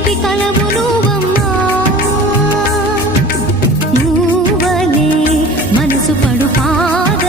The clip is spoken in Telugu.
నీటి కలవు నువ్వమ్మా మనసు పడు పాద